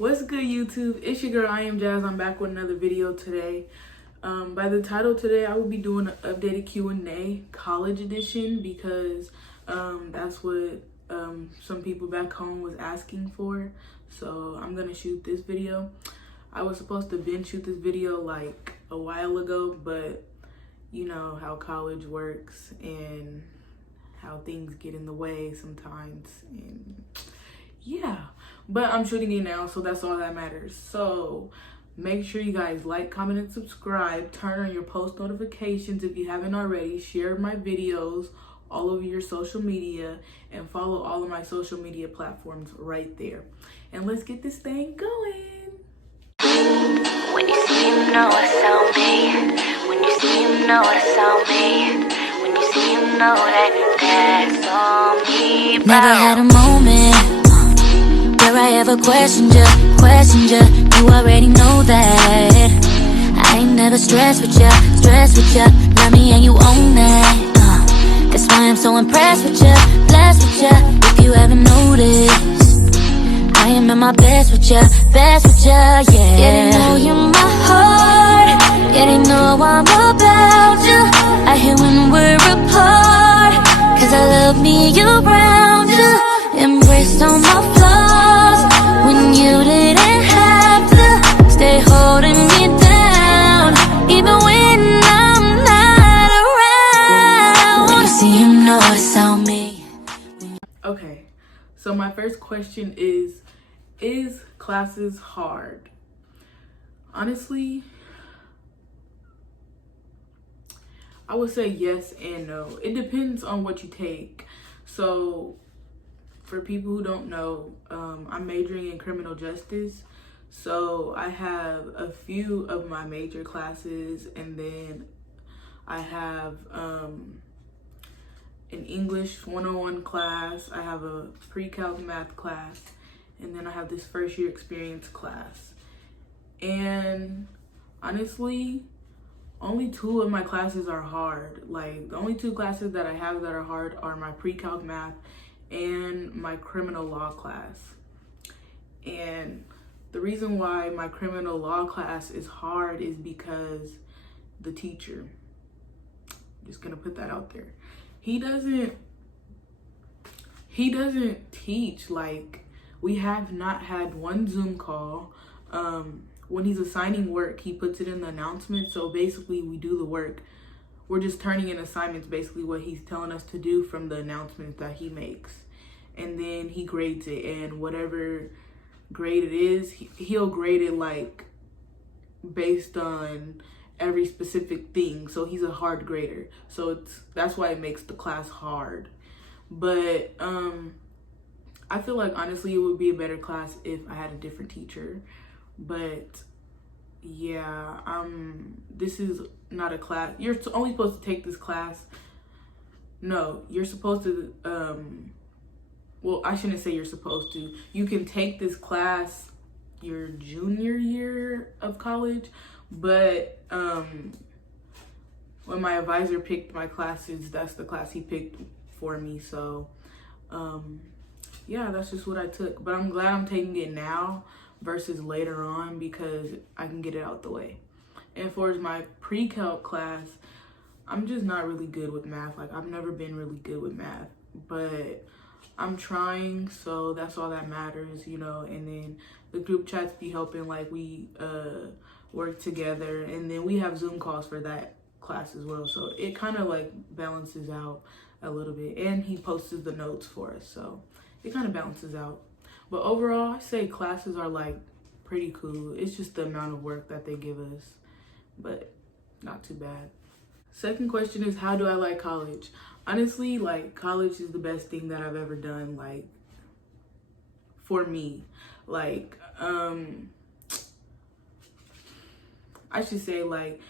What's good, YouTube? It's your girl, I am Jazz. I'm back with another video today. By the title today, I will be doing an updated Q&A, college edition, because that's what some people back home was asking for. So I'm gonna shoot this video. I was supposed to binge shoot this video like a while ago, but you know how college works and how things get in the way sometimes, and yeah, but I'm shooting it now, so that's all that matters. So make sure you guys like, comment, and subscribe. Turn on your post notifications if you haven't already. Share my videos all over your social media and follow all of my social media platforms right there. And let's get this thing going. When you see him, know it's on me. When you see him, know it's on me. When you see him, know that's on me. Never had a moment where I ever questioned you. You already know that. I ain't never stressed with you. Love me and you own that. That's why I'm so impressed with you, blessed with you. If you haven't noticed, I am at my best with you, yeah. Yeah, they know you're my heart. Yeah, they know I'm about you. I hear when we're apart, 'cause I love me around you. Embrace all my flaws when you didn't have to. Stay holding me down, even when I'm not around. When you see him, know it's on me. Okay, so my first question is classes hard? Honestly, I would say yes and no. It depends on what you take. So for people who don't know, I'm majoring in criminal justice. So I have a few of my major classes, and then I have an English 101 class, I have a pre-calc math class, and then I have this first year experience class. And honestly, only two of my classes are hard. Like, the only two classes that I have that are hard are my pre-calc math and my criminal law class. And the reason why my criminal law class is hard is because the teacher, I'm just gonna put that out there, he doesn't teach. Like, we have not had one Zoom call. When he's assigning work, he puts it in the announcement. So basically we do the work. We're just turning in assignments, basically what he's telling us to do from the announcements that he makes. And then he grades it, and whatever grade it is, he'll grade it like based on every specific thing. So he's a hard grader. So that's why it makes the class hard. But I feel like honestly it would be a better class if I had a different teacher. But yeah, this is not a class. You're only supposed to take this class. No, you're supposed to, well, I shouldn't say you're supposed to. You can take this class your junior year of college, but when my advisor picked my classes, that's the class he picked for me. So yeah, that's just what I took. But I'm glad I'm taking it now versus later on, because I can get it out the way. And for my pre-calc class, I'm just not really good with math. Like, I've never been really good with math, but I'm trying, so that's all that matters, you know. And then the group chats be helping, like, we work together, and then we have Zoom calls for that class as well, so it kind of like balances out a little bit. And he posts the notes for us, so it kind of balances out. But overall, I say classes are like pretty cool. It's just the amount of work that they give us, but not too bad. Second question is, how do I like college? Honestly, like, college is the best thing that I've ever done, like, for me. Like, I should say, like,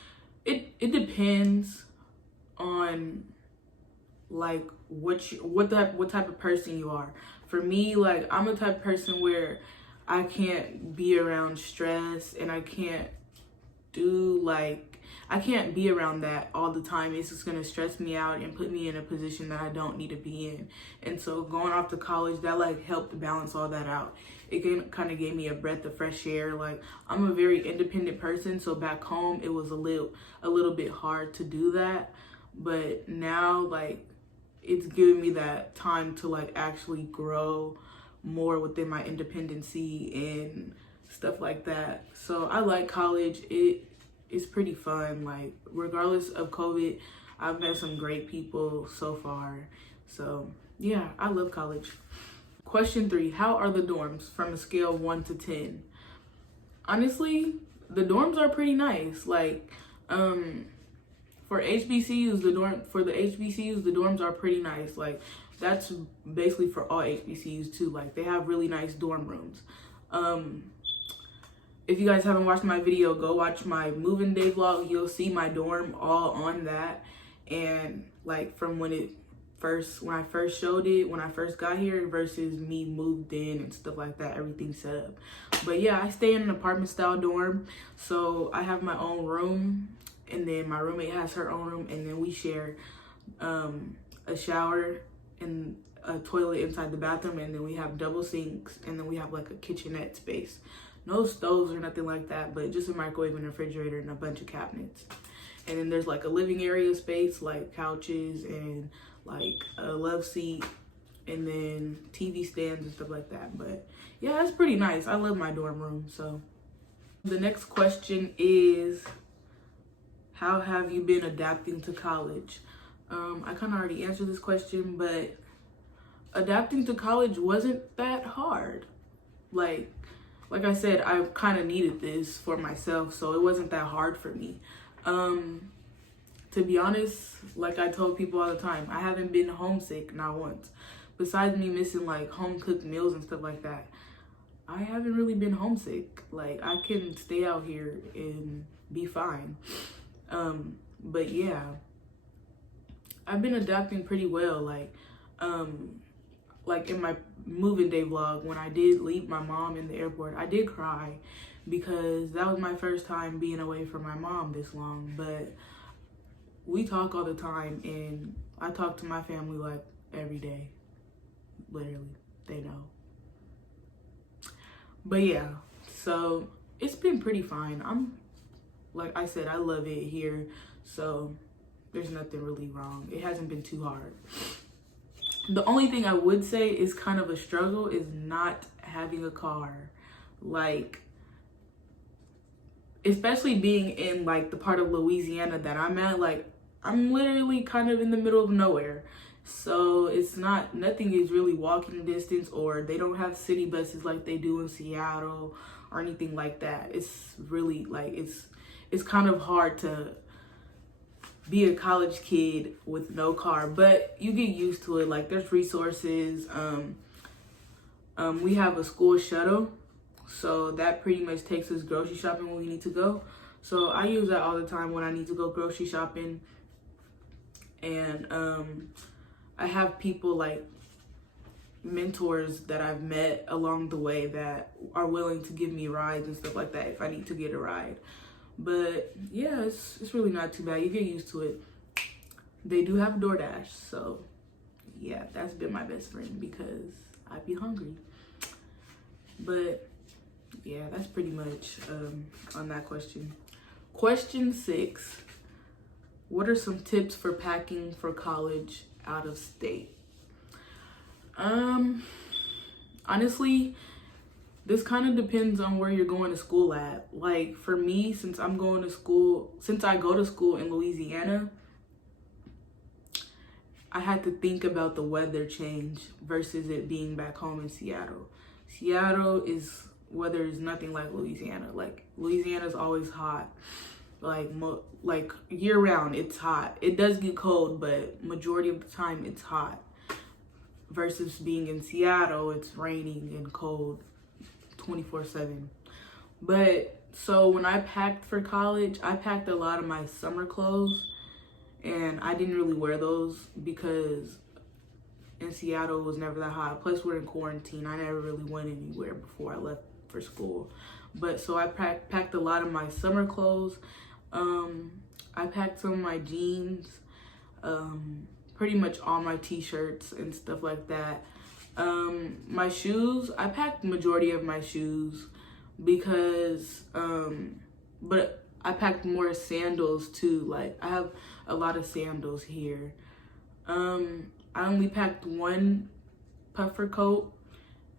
it depends on like what type of person you are. For me, like, I'm a type of person where I can't be around stress, and I can't be around that all the time. It's just gonna stress me out and put me in a position that I don't need to be in. And so going off to college, that like helped balance all that out. it kind of gave me a breath of fresh air. Like, I'm a very independent person, so back home it was a little bit hard to do that. But now, like, it's giving me that time to like actually grow more within my independency and stuff like that. So I like college. It's pretty fun. Like, regardless of COVID, I've met some great people so far. So yeah, I love college. Question 3, how are the dorms from a scale of 1 to 10? Honestly, the dorms are pretty nice. Like, for HBCUs, the dorms are pretty nice. Like, that's basically for all HBCUs too. Like, they have really nice dorm rooms. If you guys haven't watched my video, go watch my moving day vlog. You'll see my dorm all on that. And like, from when I first showed it, when I first got here versus me moved in and stuff like that, everything set up. But yeah, I stay in an apartment style dorm. So I have my own room, and then my roommate has her own room, and then we share a shower and a toilet inside the bathroom, and then we have double sinks, and then we have like a kitchenette space. No stoves or nothing like that, but just a microwave and a refrigerator and a bunch of cabinets. And then there's like a living area space, like couches and like a love seat, and then TV stands and stuff like that. But yeah, that's pretty nice. I love my dorm room. So the next question is, how have you been adapting to college? I kind of already answered this question, but adapting to college wasn't that hard. Like I said, I kind of needed this for myself, so it wasn't that hard for me. To be honest, like I told people all the time, I haven't been homesick, not once. Besides me missing like home cooked meals and stuff like that, I haven't really been homesick. Like, I can stay out here and be fine. But yeah, I've been adapting pretty well. Like in my moving day vlog, when I did leave my mom in the airport, I did cry because that was my first time being away from my mom this long. But we talk all the time, and I talk to my family like every day. Literally, they know. But yeah, so it's been pretty fine. Like I said, I love it here, so there's nothing really wrong. It hasn't been too hard. The only thing I would say is kind of a struggle is not having a car. Like, especially being in like the part of Louisiana that I'm at, like I'm literally kind of in the middle of nowhere. So it's nothing is really walking distance, or they don't have city buses like they do in Seattle or anything like that. It's really like, it's kind of hard to be a college kid with no car, but you get used to it. Like, there's resources. We have a school shuttle, so that pretty much takes us grocery shopping when we need to go. So I use that all the time when I need to go grocery shopping. And I have people like mentors that I've met along the way that are willing to give me rides and stuff like that if I need to get a ride. But yeah, it's really not too bad. You get used to it. They do have DoorDash, so yeah, that's been my best friend because I'd be hungry. But yeah, that's pretty much on that question. Question 6, what are some tips for packing for college out of state? Honestly, this kind of depends on where you're going to school at. Like, for me, since I go to school in Louisiana, I had to think about the weather change versus it being back home in Seattle. Seattle weather is nothing like Louisiana. Like, Louisiana is always hot. Like year round, it's hot. It does get cold, but majority of the time it's hot. Versus being in Seattle, it's raining and cold 24/7. But so when I packed for college, I packed a lot of my summer clothes, and I didn't really wear those because in Seattle it was never that hot. Plus, we're in quarantine. I never really went anywhere before I left for school. But so I packed a lot of my summer clothes. I packed some of my jeans, pretty much all my t-shirts and stuff like that. My shoes, I packed the majority of my shoes because, but I packed more sandals too. Like, I have a lot of sandals here. I only packed one puffer coat,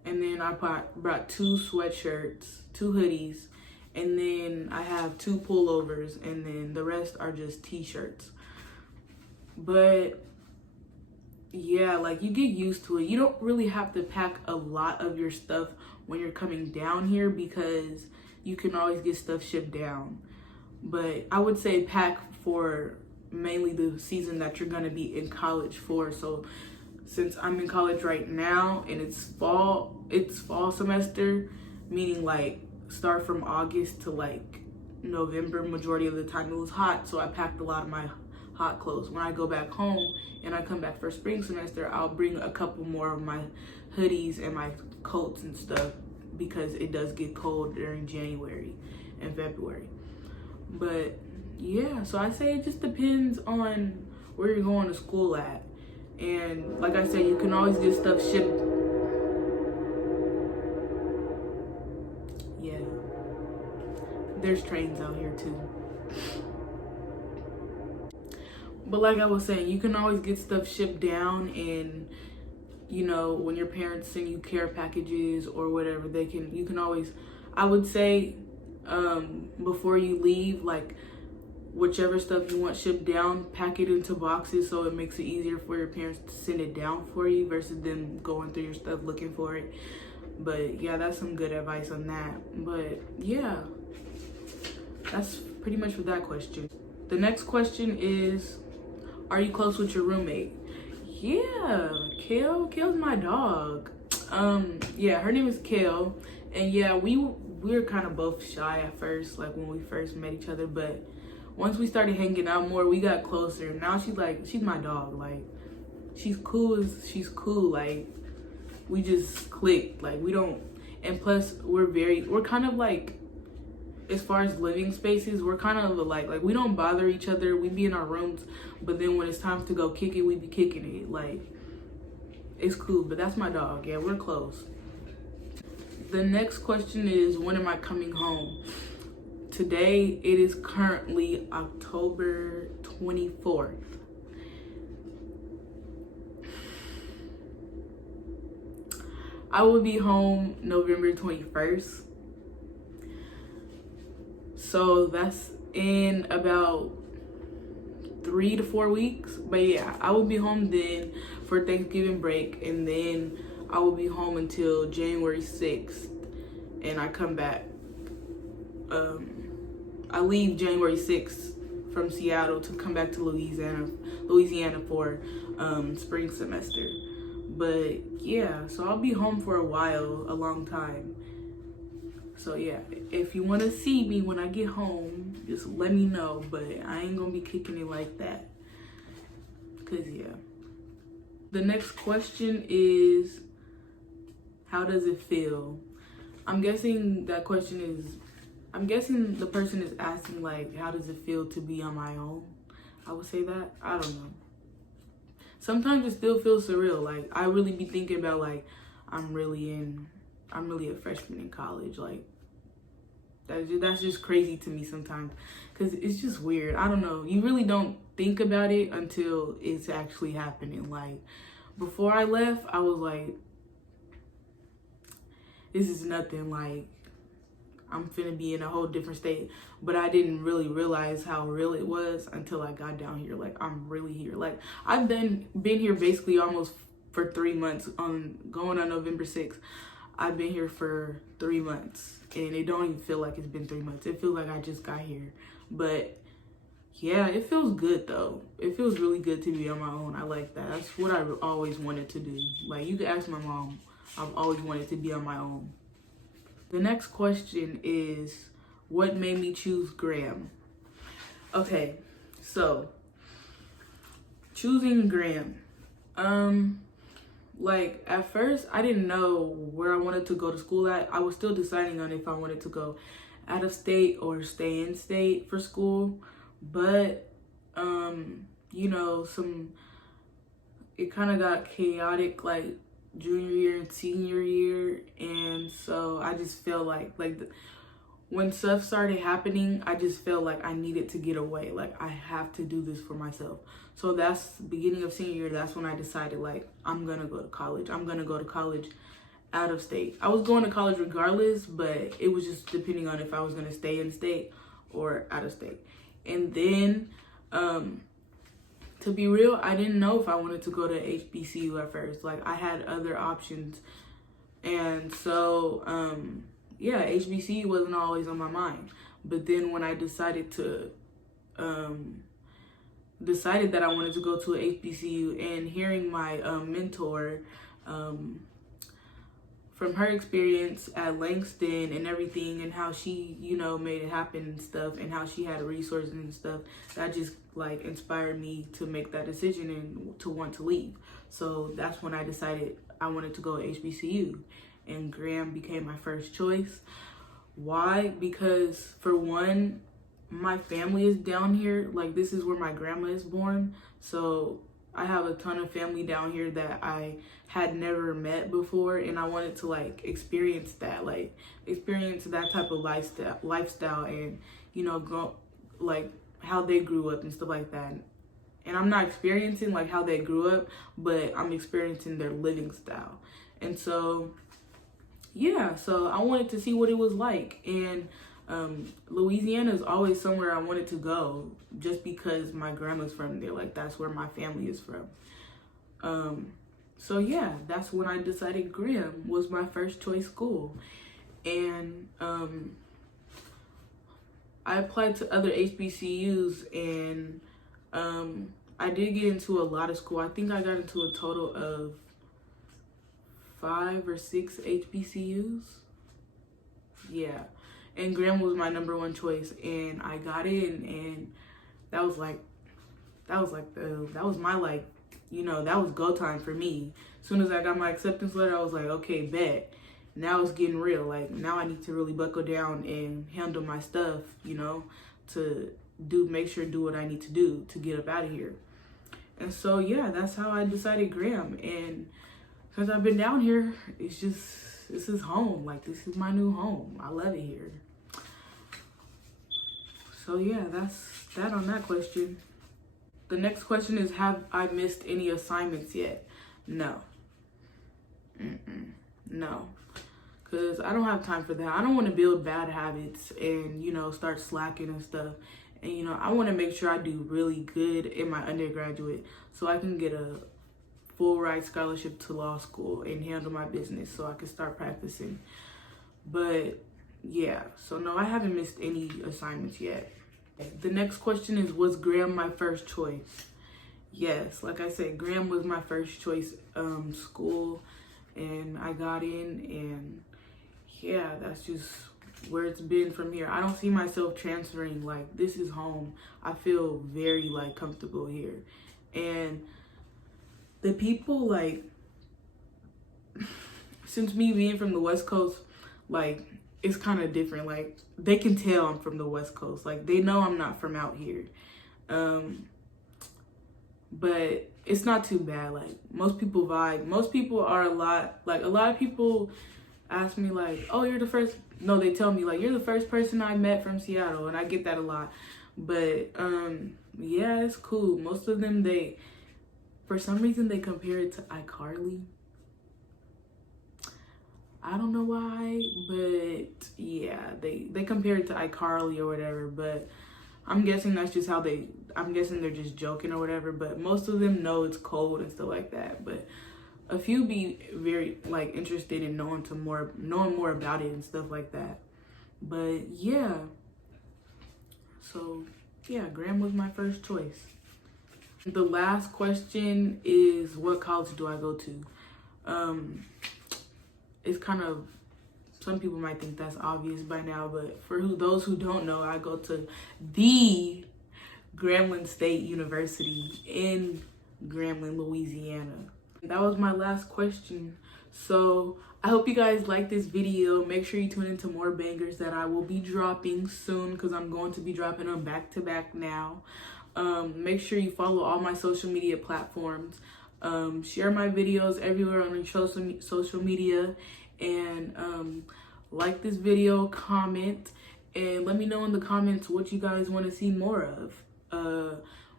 and then I brought 2 sweatshirts, 2 hoodies, and then I have 2 pullovers, and then the rest are just t-shirts. But yeah, like, you get used to it. You don't really have to pack a lot of your stuff when you're coming down here because you can always get stuff shipped down. But I would say pack for mainly the season that you're gonna be in college for. So since I'm in college right now and it's fall semester, meaning like start from August to like November. Majority of the time it was hot, so I packed a lot of my hot clothes. When I go back home and I come back for spring semester, I'll bring a couple more of my hoodies and my coats and stuff because it does get cold during January and February. But yeah, so I say it just depends on where you're going to school at. And like I said, you can always get stuff shipped. Yeah, there's trains out here too. But like I was saying, you can always get stuff shipped down, and you know, when your parents send you care packages or whatever, you can always, I would say, before you leave, like, whichever stuff you want shipped down, pack it into boxes so it makes it easier for your parents to send it down for you versus them going through your stuff looking for it. But yeah, that's some good advice on that. But yeah, that's pretty much for that question. The next question is, are you close with your roommate? Yeah, Kale's my dog. Yeah, her name is Kale, and yeah, we were kind of both shy at first, like when we first met each other, but once we started hanging out more, we got closer. Now she's my dog. Like, she's cool. Like, we just clicked. Like, we don't, and plus we're kind of like, as far as living spaces, we're kind of alike. Like, we don't bother each other. We be in our rooms, but then when it's time to go kick it, we be kicking it. Like, it's cool, but that's my dog. Yeah, we're close. The next question is, when am I coming home? Today, it is currently October 24th. I will be home November 21st. So that's in about 3 to 4 weeks. But yeah, I will be home then for Thanksgiving break, and then I will be home until January 6th, and I come back. I leave January 6th from Seattle to come back to Louisiana for spring semester. But yeah, so I'll be home for a while, a long time. So yeah, if you want to see me when I get home, just let me know. But I ain't gonna be kicking it like that, cause yeah. The next question is, how does it feel? I'm guessing the person is asking, like, how does it feel to be on my own? I would say that. I don't know. Sometimes it still feels surreal. Like, I really be thinking about, like, I'm really a freshman in college. Like, that's just crazy to me sometimes, because it's just weird. I don't know. You really don't think about it until it's actually happening. Like, before I left, I was like, this is nothing. Like, I'm finna be in a whole different state. But I didn't really realize how real it was until I got down here. Like, I'm really here. Like, I've been here basically almost for 3 months. Going on November 6th, I've been here for 3 months, and it don't even feel like it's been 3 months. It feels like I just got here. But yeah, it feels good though. It feels really good to be on my own. I like that. That's what I always wanted to do. Like, you can ask my mom. I've always wanted to be on my own. The next question is, what made me choose Graham? Okay, so choosing Graham. Like, at first I didn't know where I wanted to go to school at. I was still deciding on if I wanted to go out of state or stay in state for school. But you know, it kind of got chaotic, like junior year and senior year, and so I just feel like when stuff started happening, I just felt like I needed to get away. Like, I have to do this for myself. So that's the beginning of senior year. That's when I decided, like, I'm gonna go to college. I'm gonna go to college out of state. I was going to college regardless, but it was just depending on if I was gonna stay in state or out of state. And then, to be real, I didn't know if I wanted to go to HBCU at first. Like, I had other options. And so, yeah, HBCU wasn't always on my mind. But then when I decided that I wanted to go to a HBCU, and hearing my mentor, from her experience at Langston and everything, and how she, you know, made it happen and stuff, and how she had resources and stuff, that just like inspired me to make that decision and to want to leave. So that's when I decided I wanted to go to HBCU, and Graham became my first choice. Why? Because for one, my family is down here. Like, this is where my grandma is born. So I have a ton of family down here that I had never met before, and I wanted to like experience that type of lifestyle, and, you know, go like how they grew up and stuff like that. And I'm not experiencing like how they grew up, but I'm experiencing their living style. And so, yeah, so I wanted to see what it was like. And Louisiana is always somewhere I wanted to go, just because my grandma's from there. Like, that's where my family is from. So yeah, that's when I decided Graham was my first choice school. And I applied to other HBCUs, and I did get into a lot of school. I think I got into a total of 5 or 6 HBCUs. Yeah. And Graham was my number one choice, and I got in, and that was my, like, you know, that was go time for me. As soon as I got my acceptance letter, I was like, okay, bet. Now it's getting real. Like, now I need to really buckle down and handle my stuff, you know, to make sure do what I need to do to get up out of here. And so, yeah, that's how I decided Graham. And since I've been down here, it's just, this is home. Like, this is my new home. I love it here. So yeah, that's that on that question. The next question is, have I missed any assignments yet? No. No. Because I don't have time for that. I don't want to build bad habits and, you know, start slacking and stuff. And, you know, I want to make sure I do really good in my undergraduate so I can get a full ride scholarship to law school and handle my business so I can start practicing. But yeah, so no, I haven't missed any assignments yet. The next question is, was Graham my first choice? Yes, like I said, Graham was my first choice school, and I got in, and yeah, that's just where it's been from here. I don't see myself transferring. Like, this is home. I feel very like comfortable here. And the people, like, since me being from the West Coast, like, it's kind of different. Like, they can tell I'm from the West Coast. Like, they know I'm not from out here. But it's not too bad. Like, most people vibe. Most people are a lot of people ask me, like, oh, you're the first. No, they tell me, like, you're the first person I met from Seattle. And I get that a lot. But, yeah, it's cool. Most of them, for some reason, they compare it to iCarly. I don't know why, but yeah, they compare it to iCarly or whatever, but I'm guessing that's just how I'm guessing they're just joking or whatever, but most of them know it's cold and stuff like that. But a few be very, like, interested in knowing more about it and stuff like that. But yeah, so yeah, Graham was my first choice. The last question is, what college do I go to? It's kind of, some people might think that's obvious by now, but for those who don't know, I go to the Grambling State University in Grambling, Louisiana. That was my last question. So I hope you guys like this video. Make sure you tune into more bangers that I will be dropping soon, because I'm going to be dropping them back to back now. Make sure you follow all my social media platforms. Share my videos everywhere on your social media, and like this video, comment, and let me know in the comments what you guys want to see more of.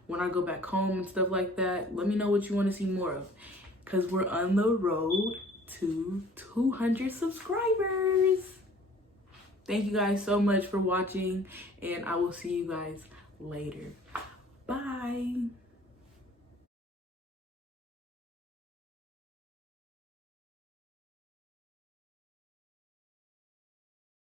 When I go back home and stuff like that, let me know what you want to see more of, because we're on the road to 200 subscribers. Thank you guys so much for watching, and I will see you guys later.